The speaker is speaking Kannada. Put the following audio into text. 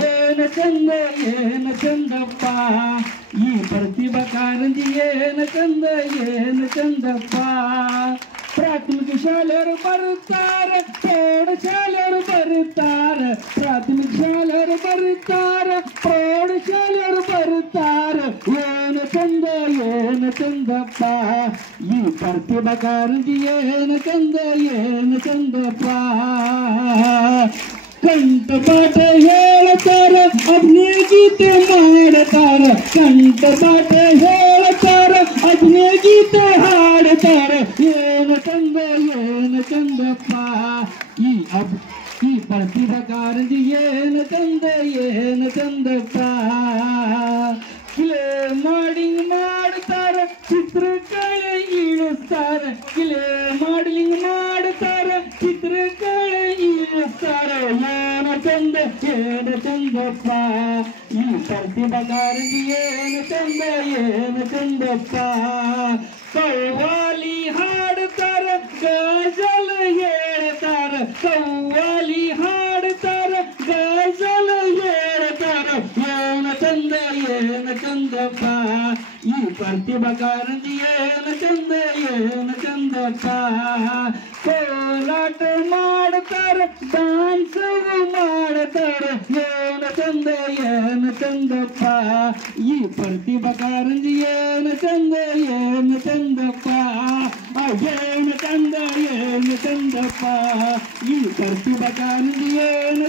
ಏನು ಚಂದ ಏನು ಚಂದಪ್ಪ ಈ ಪ್ರತಿಭಾ ಕಾರಂಜಿ ಏನು ಚಂದ ಏನು ಚಂದಪ್ಪ ಪ್ರಾಥಮಿಕ ಶಾಲೆಯರು ಬರುತ್ತಾರೆ ಪ್ರೌಢಶಾಲೆಯರು ಬರುತ್ತಾರೆ ಪ್ರಾಥಮಿಕ ಶಾಲೆಯರು ಬರುತ್ತಾರೆ ಪ್ರೌಢಶಾಲೆಯರು ಬರುತ್ತಾರೆ ಏನು ಚಂದಪ್ಪ ಈ ಪ್ರತಿಭಾ ಕಾರಂಜಿ ಏನು ಚಂದಪ್ಪ ಕಂಠಪಾಠ ಹೇಳ್ತಾರ ಅಭಿನಯ ಗೀತೆ ಮಾಡ್ತಾರ ಕಂಠಪಾಠ ಹೇಳ್ತಾರ ಅಭಿನಯ ಗೀತೆ ಹಾಡ್ತಾರ ಏನು ಚಂದಪ್ಪ ಈ ಪ್ರತಿಭಾ ಕಾರಂಜಿ ಏನು ಚಂದಪ್ಪ ಕಿಲೆ ಮಾಡಿಂಗ್ ಮಾಡ್ತಾರ ಚಿತ್ರಕಲೆ ಇಳಿಸ್ತಾರೆ ಕಿಲೆ ಮಾಡಲಿಂಗ್ ಮಾಡ್ತಾರೆ ಚಿತ್ರಕಲೆ ಇಳಿಸ್ತಾರೆ ಏನು ಚಂದಪ್ಪ ಈ ಪ್ರತಿಭಾ ಕಾರಂಜಿ ಏನು ಚಂದಪ್ಪ ಕವ್ವಾಲಿ ಹಾಡ್ತಾರ ಗಜಲ್ ಹೇಳ್ತಾರ ಕವ್ವಾಲಿ ಹಾಡ್ತಾರ ಗಜಲ್ ಹೇಳ್ತಾರ ಏನು ಚಂದಪ್ಪ ಈ ಪ್ರತಿಭಾ ಕಾರಂಜಿ ಏನು ಚಂದಪ್ಪ ಕೋಲಾಟ ಮಾಡ್ತಾರ ಡಾನ್ಸ್ ಮಾಡ್ತಾರ ಏನು ಚಂದಪ್ಪ ಈ ಪ್ರತಿಭಾ ಕಾರಂಜಿ ಏನು ಚಂದಪ್ಪ ಏನು ಚಂದಪ್ಪ ಈ ಪ್ರತಿಭಾ ಕಾರಂಜಿ ಏನು